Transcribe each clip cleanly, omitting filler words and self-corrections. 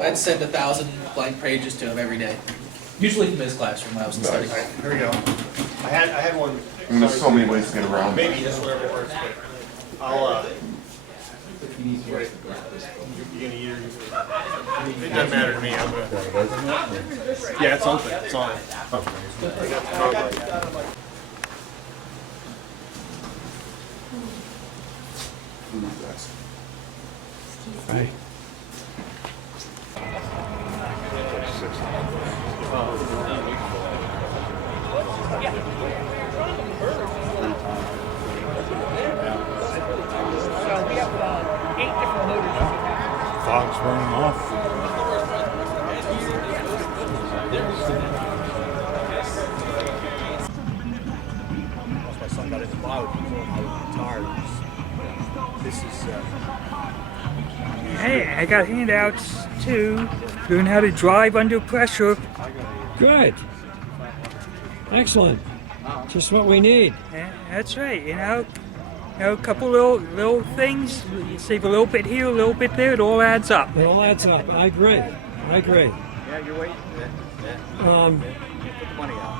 I'd send 1,000 blank pages to him every day. Usually from his classroom when I was in study. Here we go. I had one. I mean, there's so many ways to get around. Maybe this whatever works, but I'll you're gonna use it. Doesn't matter to me. I'm gonna. Yeah, it's open. It's on. Right. So we have 8 different motors. Fog's burning off. Once my son got in the cloud, he told me how tired. This is. Hey, I got handouts too. Learn how to drive under pressure. Good. Excellent. Just what we need. Yeah, that's right. A couple little things. You save a little bit here, a little bit there. It all adds up. It all adds up. I agree. Yeah, you're waiting. Um, Put the money out.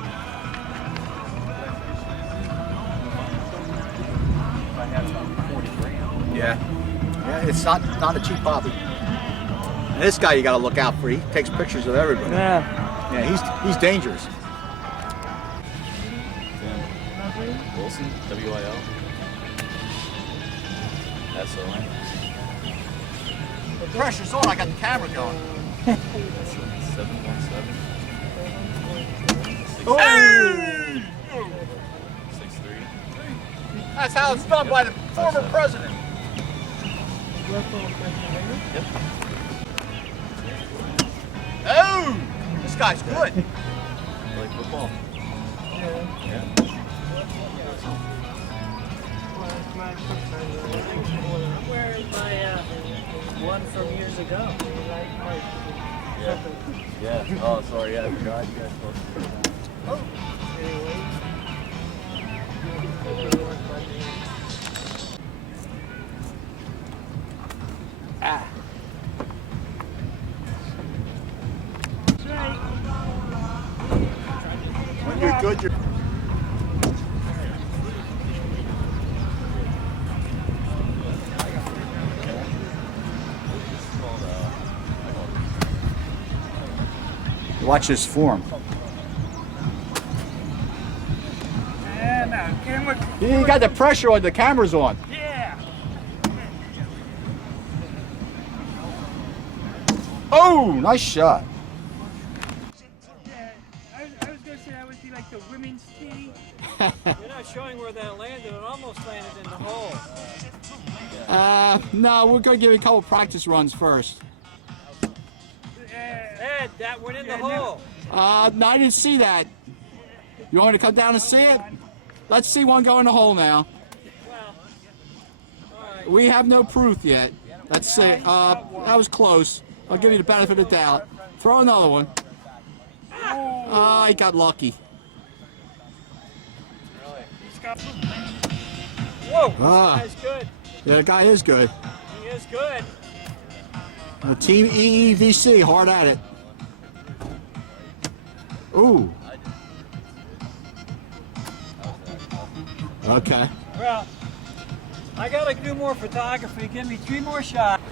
Yeah. Yeah, it's not a cheap hobby. And this guy you got to look out for. He takes pictures of everybody. Yeah. Yeah, he's dangerous. Wilson, W-I-L. S-O-N. The pressure's on. I got the camera going. 717. Hey! 63. That's how it's done by the former president. Yep. Oh! This guy's good. You like football? Yeah. I'm wearing my one from years ago. Yeah. Oh, sorry. Yeah, I forgot. You guys supposed to do that. When you're good, you're... Watch this form. Yeah, camera. You got the pressure on, the camera's on. Yeah. Oh, nice shot. I was going to say that would be like the women's tee. You're not showing where that landed. It almost landed in the hole. No, we're going to give you a couple practice runs first. Ed, that went in the hole. No, I didn't see that. You want me to come down and see it? Let's see one go in the hole now. Well, all right. We have no proof yet. Let's see. That was close. I'll give you the benefit of the doubt. Throw another one. I got lucky. Whoa, this Ah. guy's good. Yeah, the guy is good. He is good. Team EEVC, hard at it. Ooh. Okay. Well, I got to do more photography. Give me 3 more shots.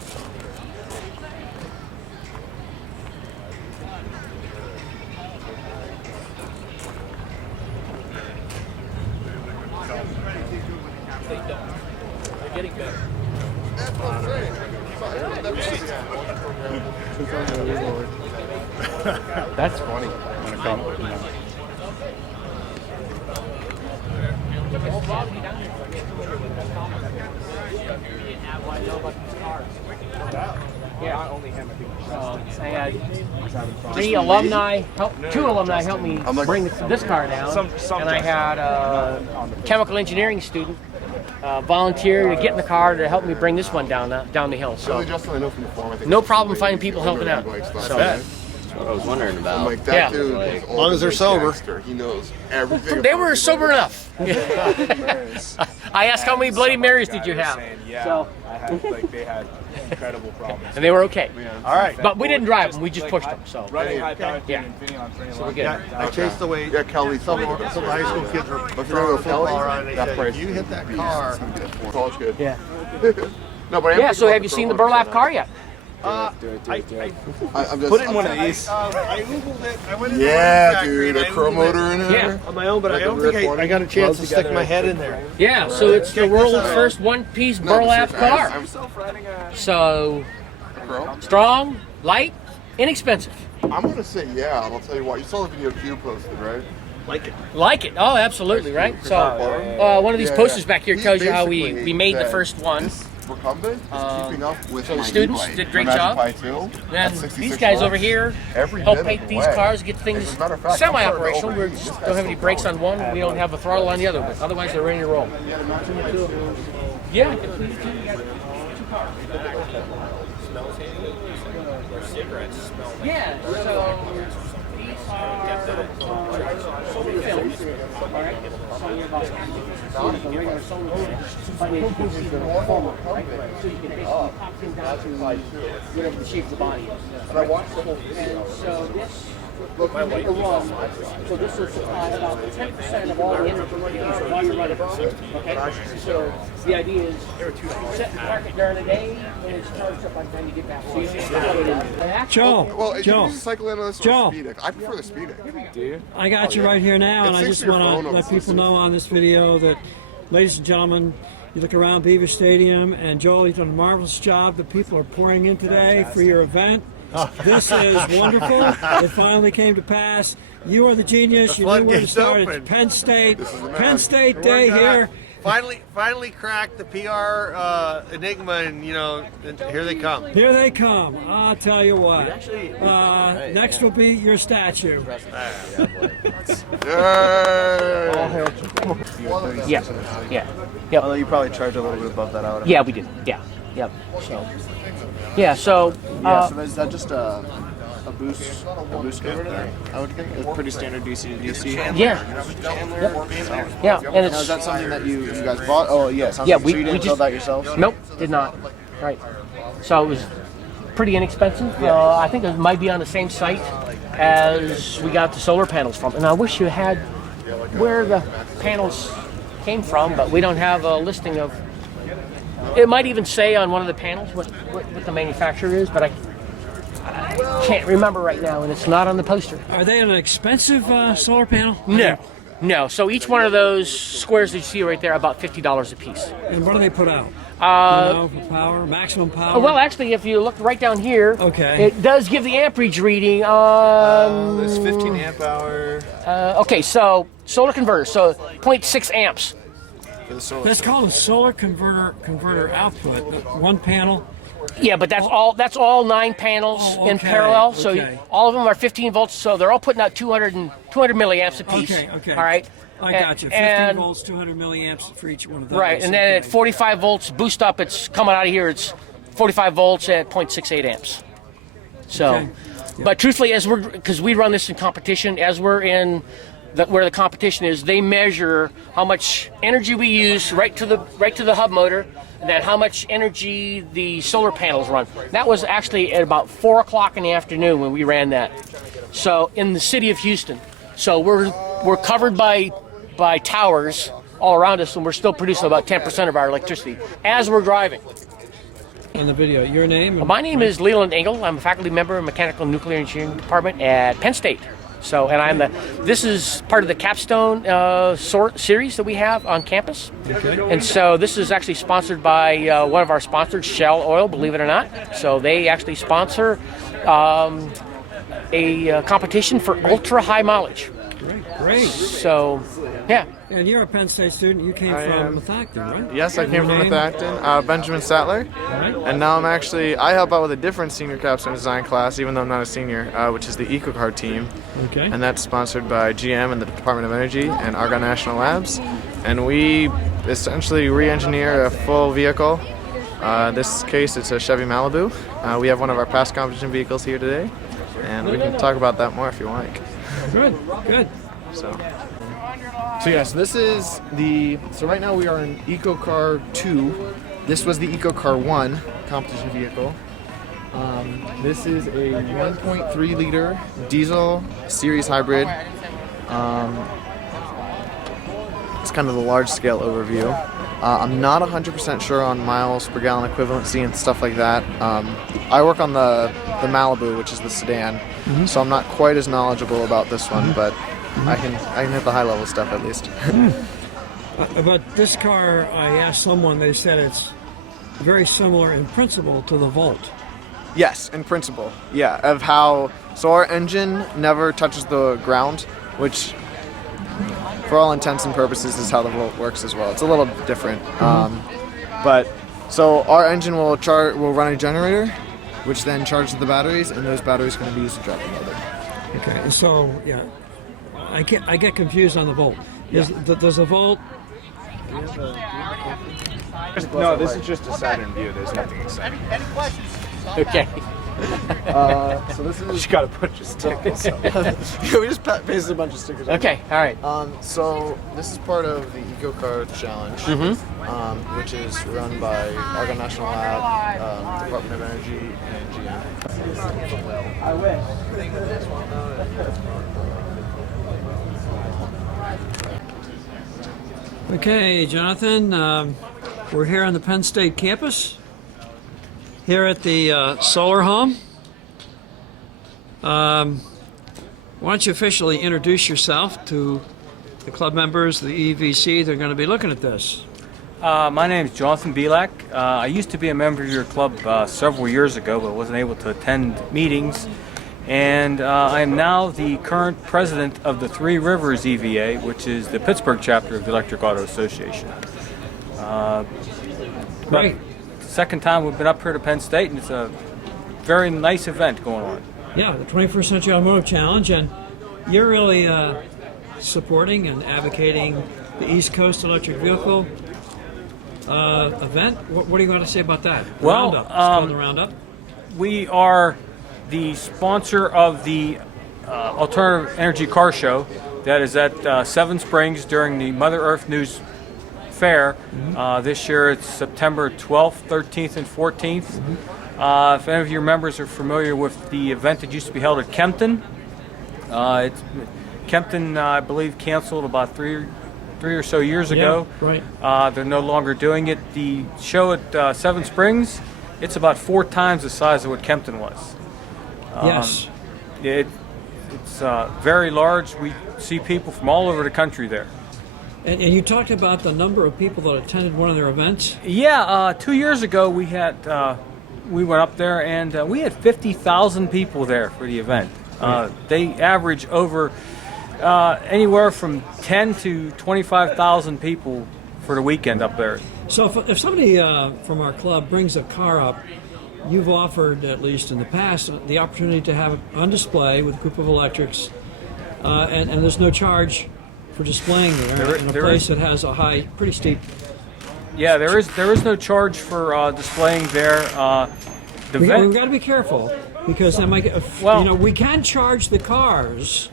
They're getting better. that's funny. When it comes, you know. Yeah, only him. I had 2 alumni help me bring this car down, and I had a chemical engineering student volunteer to get in the car to help me bring this one down the hill. So Just so I know from the form, I think no problem finding people helping out. So That's what I was wondering I'm about. like, that Yeah. dude Like, is as long as they're sober. gangster. He knows everything. They about were it. sober enough. I asked how many Bloody Marys did you have? Yeah, So, I had, like, they had incredible problems. and they were okay. All right. But we didn't drive them, we just pushed them. So, Running high power Yeah. So we're good. I chased away Yeah, Kelly. some high school kids were But if you're throwing gonna a go Kelly, football around. They that said, price if you is hit that beast. car. It's gonna be a college kid. Yeah. No, but I am Yeah, thinking so about have the you seen the pro motor burlap stuff. car yet? I'm just, Put it in one of I'm- these. I Googled it. I went in the Yeah, factory dude, and a I pro Googled motor it in there. Yeah. on my own, but Like I a don't rear think 20? I got a chance to stick my head in there. Yeah, so it's the Check this world's out. first one-piece No, but burlap seriously, car. I'm so So, pro. strong, light, inexpensive. I'm gonna say yeah, and I'll tell you what. You saw the video Q posted, right? Like it. Like it. Oh, absolutely, right? So, one of these Yeah, posters yeah. back here He tells you how we basically made the said, first one. This recumbent is keeping up with so the my students e-bike. did a great My job. Magic Pi 2 Then at 66 these guys volts, over here every help bit of paint the these way. cars, get As things a matter of fact, I'm semi-operational. starting to We overheat. just This don't guy's have any so brakes powerful. on one. We don't have a throttle on the other, but otherwise they're ready to roll. Yeah. Yeah, so these are solar films. All right, so you're about the regular solar films, but it gives you the former, right? So you can basically pop things down to whatever the shape of the body is. And I watched the whole video. And so this will make a run. So this will supply about 10% of all the energy you use while you're running. Okay? So the idea is set and park it during the day and it's charged up by the time you get back. So you just plug it in. The actual- Joe, Well, you Joe, can use cycle analysis Joe. or speed. I prefer the speed. I got you right here now, and I It's just syncs to your want phone to on let the people system. know on this video that, ladies and gentlemen, you look around Beaver Stadium, and Joel, you've done a marvelous job. The people are pouring in today for your event. This is wonderful. It finally came to pass. You are the genius. You knew where to floodgates start. open. It's Penn State. is the man. Penn State Day here. Finally cracked the PR enigma, and here they come. Here they come. I'll tell you what. Next will be your statue. Yay! Yeah. Yeah. Yep. Although you probably charge a little bit above that out. Yeah, we did. Yeah. Yep. So. Yeah. So. So is that just a boost converter there? I would think it's pretty standard DC to DC. Yeah. Yeah. And Now, it's. is that something that you guys bought? Oh yeah. Yeah, So we you didn't just- build that yourselves? Nope, did not. Right. So it was pretty inexpensive. I think it might be on the same site as we got the solar panels from. And I wish you had where the panels came from, but we don't have a listing of. It might even say on one of the panels what the manufacturer is, but I can't remember right now, and it's not on the poster. Are they an expensive solar panel? No. No. So each one of those squares that you see right there, about $50 a piece. And what do they put out? For power, maximum power? Well, actually, if you look right down here, Okay. it does give the amperage reading on. There's 15 amp hour Okay, so solar converter, so 0.6 amps. for the solar. That's called a solar converter output. One panel. Yeah, but that's all 9 panels Oh, in okay, parallel. So okay. all of them are 15 volts. So they're all putting out 200 milliamps a piece. Okay. All right. I got you. 15 And- volts, 200 milliamps for each one of those. Right, and then Okay. at 45 volts boost up, it's coming out of here. It's 45 volts at 0.68 amps. So, Okay. but truthfully, because we run this in competition, as we're in where the competition is, they measure how much energy we use right to the hub motor, and then how much energy the solar panels run. That was actually at about 4 o'clock in the afternoon when we ran that. So in the city of Houston, so we're covered by towers all around us, and we're still producing about 10% of our electricity as we're driving. On the video, your name? My name is Leland Engel. I'm a faculty member in Mechanical and Nuclear Engineering Department at Penn State. So, and this is part of the capstone series that we have on campus. Okay. And so this is actually sponsored by one of our sponsors, Shell Oil, believe it or not. So they actually sponsor a competition for ultra high mileage. Great. So, yeah. And you're a Penn State student. You came from Methacton, right? Yes, I came from Your name? Methacton, Benjamin Sattler, All right. and now I help out with a different senior capstone design class, even though I'm not a senior, which is the EcoCard team, Okay. and that's sponsored by GM and the Department of Energy and Argonne National Labs, and we essentially re-engineer a full vehicle. This case, it's a Chevy Malibu. We have one of our past competition vehicles here today, and we can talk about that more if you like. Good, good. So yes, this is so right now we are in EcoCar 2. This was the EcoCar 1 competition vehicle. This is a 1.3 liter diesel series hybrid. It's kind of the large scale overview. I'm not 100% sure on miles per gallon equivalency and stuff like that. I work on the Malibu, which is the sedan, so I'm not quite as knowledgeable about this one, but I can hit the high level stuff at least. About this car, I asked someone, they said it's very similar in principle to the Volt. Yes, in principle, yeah, of how, so our engine never touches the ground, which for all intents and purposes is how the Volt works as well. It's a little different, but so our engine will run a generator, which then charges the batteries, and those batteries can be used to drive the motor. Okay, so yeah, I get confused on the Volt. Does the Volt? No, this is just a Saturn view. There's nothing exciting. Any questions? Okay. So this is. You got a bunch of stickers. Yeah, we just pasted a bunch of stickers. Okay, all right. So this is part of the EcoCar Challenge, which is run by Argonne National Lab, Department of Energy, and GM. I wish. Okay, Jonathan, we're here on the Penn State campus, here at the Solar Home. Why don't you officially introduce yourself to the club members, the EVC, they're going to be looking at this. My name is Jonathan Belak. I used to be a member of your club several years ago, but wasn't able to attend meetings. And I am now the current president of the Three Rivers EVA, which is the Pittsburgh chapter of the Electric Auto Association. Right. Second time we've been up here to Penn State, and it's a very nice event going on. Yeah, the 21st Century Automotive Challenge, and you're really supporting and advocating the East Coast Electric Vehicle event. What do you want to say about that? Well, Roundup. It's called the Roundup. We are the sponsor of the Alternative Energy Car Show that is at Seven Springs during the Mother Earth News Fair. This year it's September 12th, 13th, and 14th. If any of your members are familiar with the event that used to be held at Kempton, Kempton, I believe, canceled about three or so years ago. Right. They're no longer doing it. The show at Seven Springs, it's about 4 times the size of what Kempton was. Yes. It's very large. We see people from all over the country there. And you talked about the number of people that attended one of their events. Yeah, 2 years ago we went up there and we had 50,000 people there for the event. They average over anywhere from 10 to 25,000 people for the weekend up there. So if somebody from our club brings a car up, you've offered, at least in the past, the opportunity to have it on display with a group of electrics, and there's no charge for displaying there in a place that has a high, pretty steep. Yeah, there is no charge for displaying there. We've got to be careful because that might get, we can charge the cars,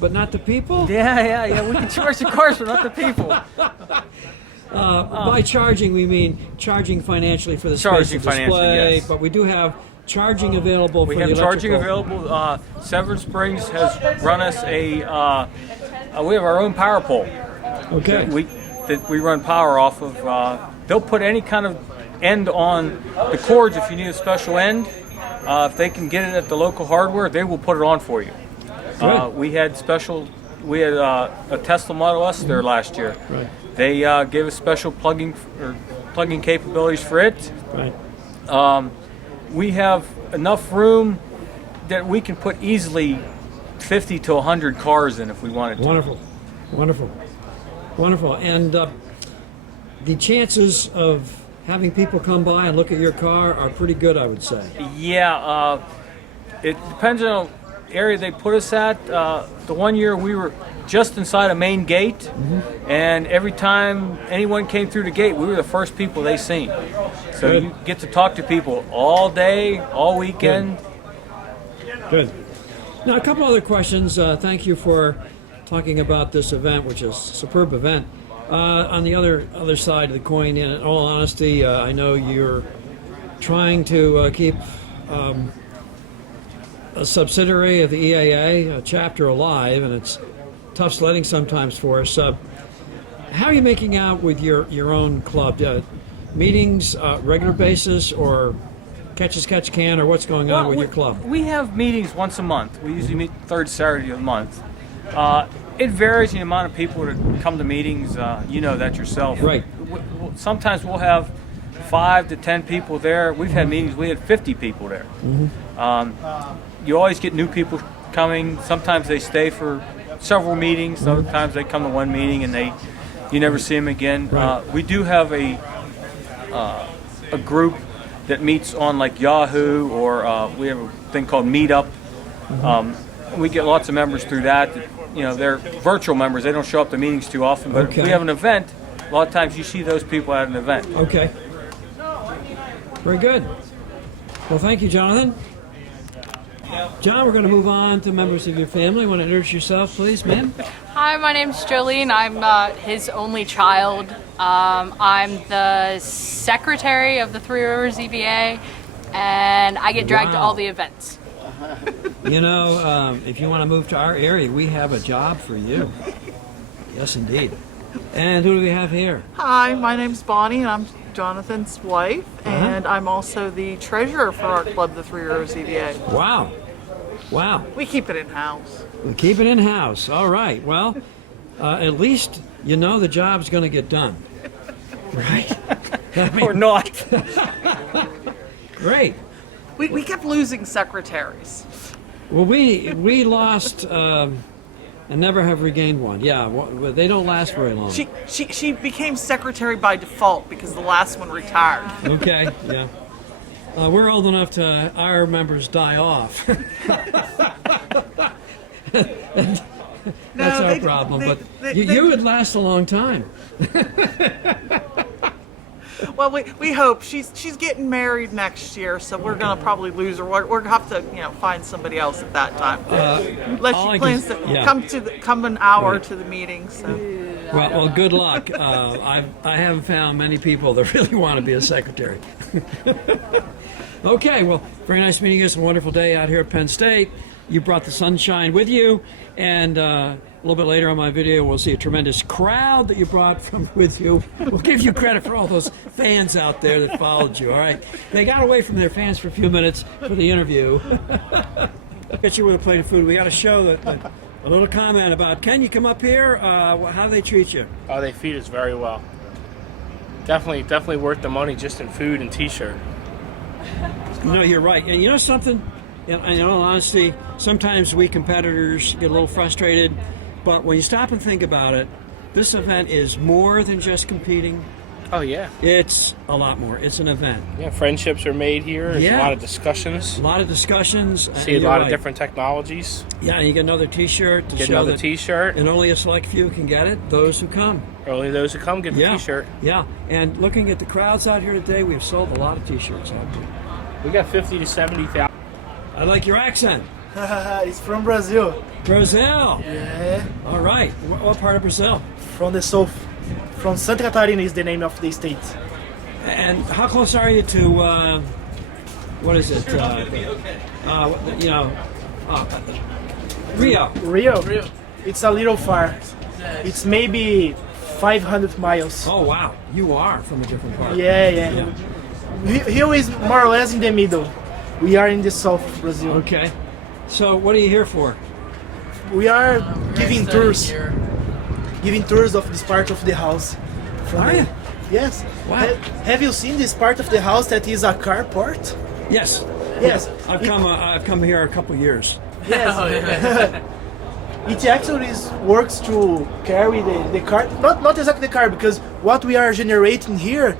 but not the people. Yeah. We can charge the cars, but not the people. By charging, we mean charging financially for the space to display, yes. but we do have charging available for the electrical. We have charging available. Seven Springs has run us we have our own power pole. Okay. That we run power off of. They'll put any kind of end on the cords if you need a special end. If they can get it at the local hardware, they will put it on for you. We had a Tesla Model S there last year. Right. They gave us special plugging capabilities for it. Right. We have enough room that we can put easily 50 to 100 cars in if we wanted to. Wonderful. And the chances of having people come by and look at your car are pretty good, I would say. Yeah, it depends on the area they put us at. The one year we were just inside a main gate, and every time anyone came through the gate, we were the first people they seen. So you get to talk to people all day, all weekend. Good. Now, a couple other questions. Thank you for talking about this event, which is a superb event. On the other side of the coin, in all honesty, I know you're trying to keep a subsidiary of the EAA, a chapter alive, and it's tough sledding sometimes for us. How are you making out with your own club? Meetings, regular basis, or catch as catch can, or what's going on with your club? We have meetings once a month. We usually meet the third Saturday of the month. It varies in the amount of people that come to meetings. You know that yourself. Right. Sometimes we'll have 5 to 10 people there. We've had meetings, we had 50 people there. You always get new people coming. Sometimes they stay for several meetings. Sometimes they come to one meeting and you never see them again. Right. We do have a group that meets on like Yahoo, or we have a thing called Meetup. We get lots of members through that. You know, they're virtual members. They don't show up to meetings too often. But if we have an event, a lot of times you see those people at an event. Okay. Very good. Well, thank you, Jonathan. John, we're going to move on to members of your family. Want to introduce yourself, please, ma'am? Hi, my name's Jolene. I'm his only child. I'm the secretary of the Three Rivers EVA, and I get dragged to all the events. You know, if you want to move to our area, we have a job for you. Yes, indeed. And who do we have here? Hi, my name's Bonnie, and I'm Jonathan's wife, and I'm also the treasurer for our club, the Three Rivers EVA. Wow. Wow. We keep it in-house. We keep it in-house. All right. Well, at least you know the job's going to get done. Right? Or not. Great. We kept losing secretaries. Well, we lost and never have regained one. Yeah, well, they don't last very long. She became secretary by default because the last one retired. Okay, yeah. We're old enough to our members die off. That's our problem. But you would last a long time. Well, we hope she's getting married next year, so we're gonna probably lose her. We're gonna have to find somebody else at that time. Unless she plans to come an hour to the meeting. So. Well, good luck. I haven't found many people that really want to be a secretary. Okay, well, very nice meeting you. It's a wonderful day out here at Penn State. You brought the sunshine with you, and a little bit later on my video, we'll see a tremendous crowd that you brought with you. We'll give you credit for all those fans out there that followed you, all right? They got away from their fans for a few minutes for the interview. Get you with a plate of food. We got a show that a little comment about, can you come up here? How do they treat you? Oh, they feed us very well. Definitely worth the money just in food and t-shirt. No, you're right. And you know something? In all honesty, sometimes we competitors get a little frustrated, but when you stop and think about it, this event is more than just competing. Oh, yeah. It's a lot more. It's an event. Yeah, friendships are made here. There's a lot of discussions. A lot of discussions. See a lot of different technologies. Yeah, and you get another t-shirt to get show another that t-shirt. And only a select few can get it, those who come. Only those who come get the t-shirt. Yeah, and looking at the crowds out here today, we've sold a lot of t-shirts out here. We got 50 to 70,000. I like your accent. It's from Brazil. Brazil? Yeah. All right. What part of Brazil? From the south. From Santa Catarina is the name of the state. And how close are you to, what is it? Rio. Rio. It's a little far. It's maybe 500 miles. Oh, wow. You are from a different part. Yeah. Rio is more or less in the middle. We are in the south of Brazil. Okay. So what are you here for? We are giving tours. Giving tours of this part of the house. Are you? Yes. Wow. Have you seen this part of the house that is a carport? Yes. Yes. I've come here a couple years. Yes. It actually works to carry the car. Not exactly the car, because what we are generating here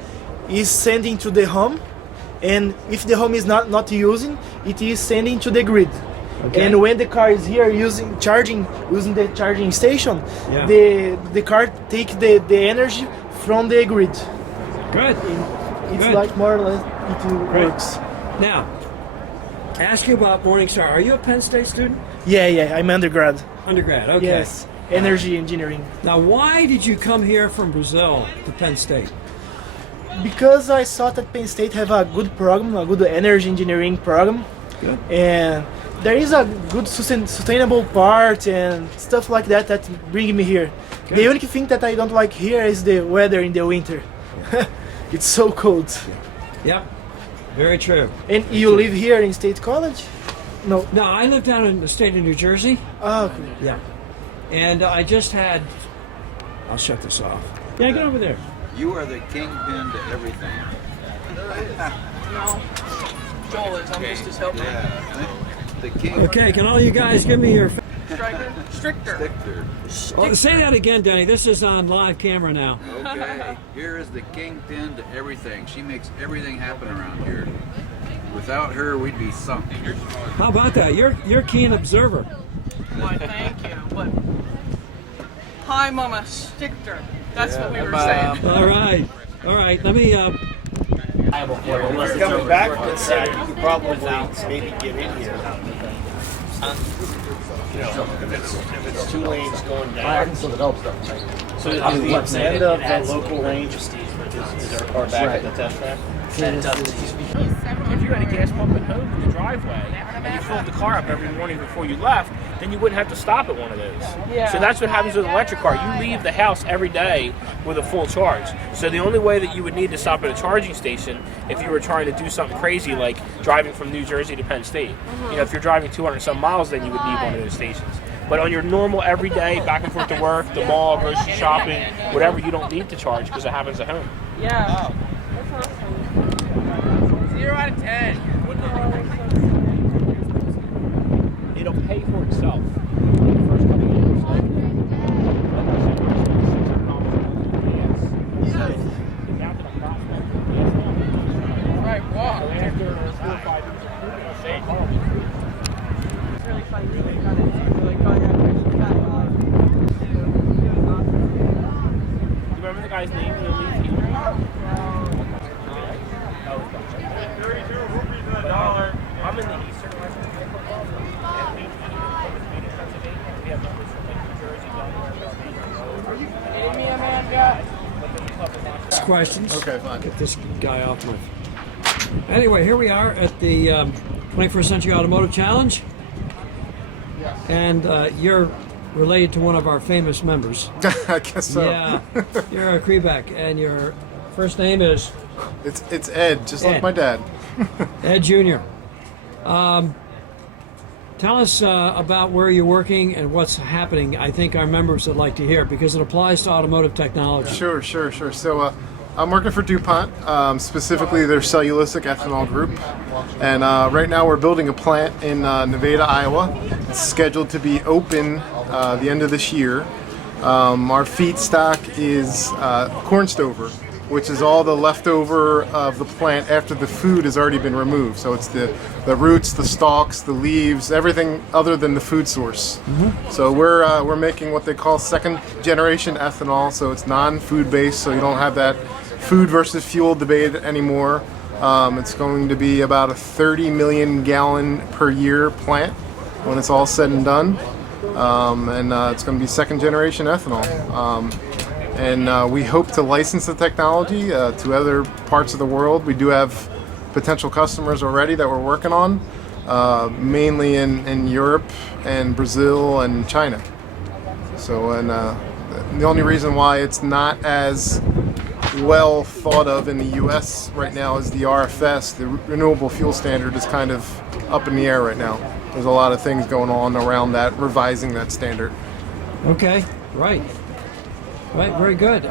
is sending to the home. And if the home is not using, it is sending to the grid. Okay. And when the car is here using the charging station, the car takes the energy from the grid. Good. It's like more or less it works. Now, ask you about Morningstar. Are you a Penn State student? Yeah, I'm undergrad. Undergrad, okay. Yes, energy engineering. Now, why did you come here from Brazil to Penn State? Because I saw that Penn State have a good program, a good energy engineering program. Good. And there is a good sustainable part and stuff like that that bring me here. Good. The only thing that I don't like here is the weather in the winter. It's so cold. Yep, very true. And you live here in State College? No. No, I live down in the state of New Jersey. Oh, okay. Yeah. And I just had... I'll shut this off. Yeah, get over there. You are the kingpin to everything. No. Joel is. I'm just his helper. Yeah. The king. Okay, can all you guys give me your... Striker? Stricter. Oh, say that again, Denny. This is on live camera now. Okay, here is the kingpin to everything. She makes everything happen around here. Without her, we'd be sunk. How about that? You're a keen observer. Why, thank you. But hi, Mama Stichter. That's what we were saying. All right. Let me... If coming back from the center, you could probably maybe get in here. You know, if it's 2 lanes going down. So the end of the local range is our car back at the test track. If you had a gas pump at home in the driveway and you filled the car up every morning before you left, then you wouldn't have to stop at one of those. Yeah. So that's what happens with an electric car. You leave the house every day with a full charge. So the only way that you would need to stop at a charging station if you were trying to do something crazy like driving from New Jersey to Penn State. You know, if you're driving 200 some miles, then you would need one of those stations. But on your normal everyday back and forth to work, the mall, grocery shopping, whatever, you don't need to charge because it happens at home. Yeah. That's awesome. 0 out of 10. It'll pay for itself in the first couple of years. Right, wow. So after 4 or 5 years, it'll say horrible. It's really funny. They got it. Really got it. You remember the guy's name? I'm in the eastern western and we in Pennsylvania. We have numbers from New Jersey, Delaware, Questions? Okay, fine. Get this guy off my... Anyway, here we are at the 21st Century Automotive Challenge. And you're related to one of our famous members. I guess so. Yeah, you're a Krebeck, and your first name is? It's Ed, just Ed. like my dad. Ed Jr. Tell us about where you're working and what's happening. I think our members would like to hear because it applies to automotive technology. Sure. So I'm working for DuPont, specifically their cellulosic ethanol group. And right now we're building a plant in Nevada, Iowa. It's scheduled to be open the end of this year. Our feedstock is corn stover, which is all the leftover of the plant after the food has already been removed. So it's the roots, the stalks, the leaves, everything other than the food source. Mm-hmm. So we're making what they call second generation ethanol. So it's non-food based, so you don't have that food versus fuel debate anymore. It's going to be about a 30 million gallon per year plant when it's all said and done. And it's going to be second generation ethanol. And we hope to license the technology to other parts of the world. We do have potential customers already that we're working on, mainly in Europe and Brazil and China. So, and the only reason why it's not as well thought of in the U.S. right now is the RFS, the Renewable Fuel Standard, is kind of up in the air right now. There's a lot of things going on around that, revising that standard. Okay, right, very good.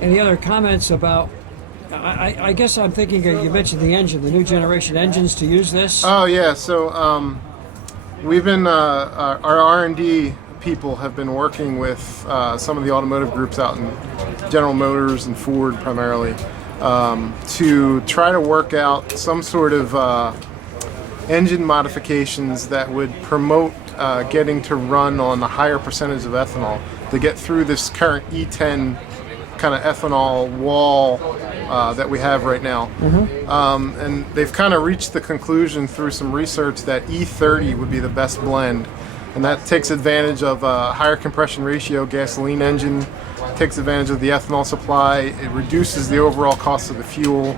Any other comments about? I guess I'm thinking you mentioned the engine, the new generation engines to use this. Oh yeah, so we've been our R&D people have been working with some of the automotive groups out in General Motors and Ford primarily to try to work out some sort of engine modifications that would promote getting to run on a higher percentage of ethanol to get through this current E10 kind of ethanol wall that we have right now. And they've kind of reached the conclusion through some research that E30 would be the best blend. And that takes advantage of a higher compression ratio gasoline engine, takes advantage of the ethanol supply, it reduces the overall cost of the fuel.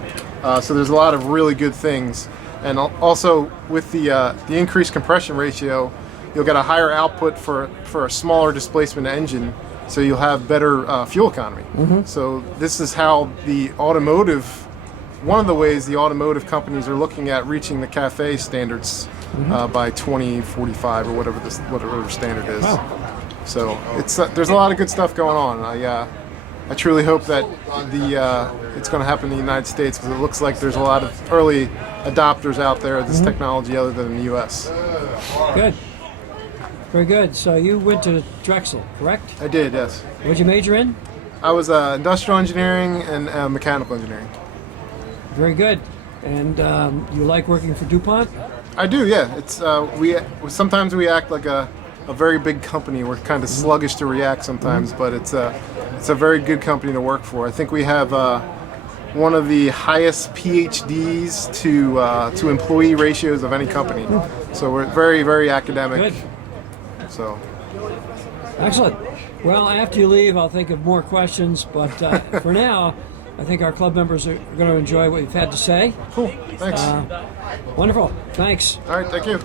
So there's a lot of really good things. And also with the increased compression ratio, you'll get a higher output for a smaller displacement engine, so you'll have better fuel economy. So this is how the automotive, one of the ways the automotive companies are looking at reaching the CAFE standards by 2045 or whatever the standard is. So there's a lot of good stuff going on. I truly hope that it's going to happen in the United States, because it looks like there's a lot of early adopters out there of this technology other than in the U.S. Good. Very good. So you went to Drexel, correct? I did, yes. What did you major in? I was industrial engineering and mechanical engineering. Very good. And you like working for DuPont? I do, yeah. It's sometimes we act like a very big company. We're kind of sluggish to react sometimes, but it's a very good company to work for. I think we have one of the highest PhDs to employee ratios of any company. So we're very, very academic. Good. So. Excellent. Well, after you leave, I'll think of more questions, but for now, I think our club members are going to enjoy what you've had to say. Cool. Thanks. Wonderful. Thanks. All right. Thank you.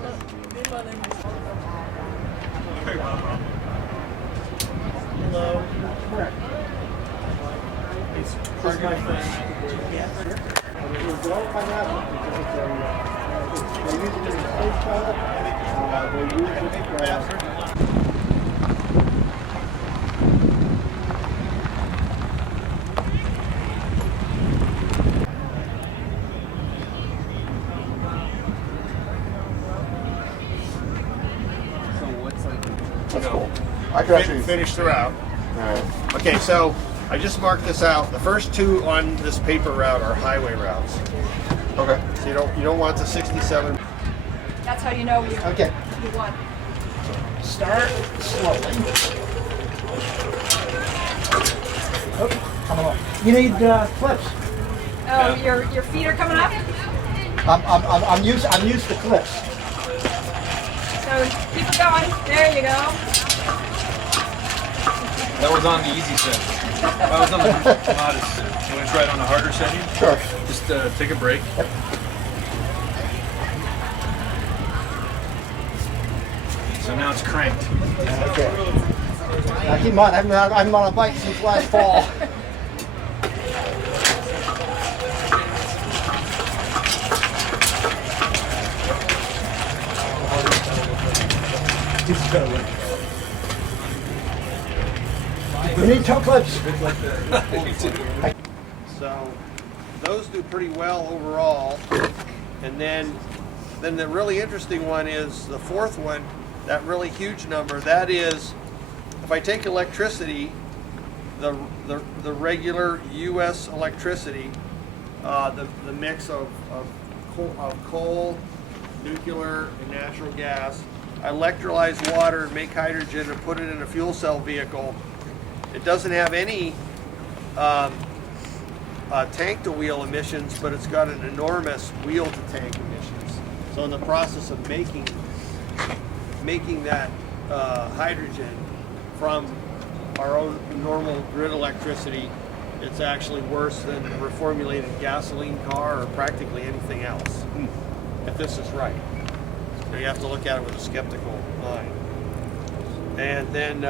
That's cool. I can actually finish the route. Alright. Okay, so I just marked this out. The first two on this paper route are highway routes. Okay. So you don't want the 67. That's how you know you won. Start slowly. Okay, come along. You need clips. Oh, your feet are coming up? I'm used to clips. So keep it going. There you go. That was on the easy setting. That was on the modest setting. You want to try it on the harder setting? Sure. Just take a break. Yep. So now it's cranked. Okay. Now keep in mind, I've been on a bike since last fall. We need toe clips. So those do pretty well overall. And then the really interesting one is the fourth one, that really huge number. That is, if I take electricity, the regular U.S. electricity, the mix of coal, nuclear, and natural gas, I electrolyze water, make hydrogen, and put it in a fuel cell vehicle. It doesn't have any tank-to-wheel emissions, but it's got an enormous wheel-to-tank emissions. So in the process of making that hydrogen from our own normal grid electricity, it's actually worse than a reformulated gasoline car or practically anything else, if this is right. So you have to look at it with a skeptical mind. And then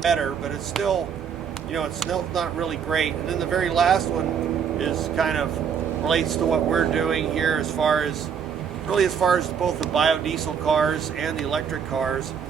better, but it's still, it's still not really great. And then the very last one is kind of relates to what we're doing here as far as both the biodiesel cars and the electric cars.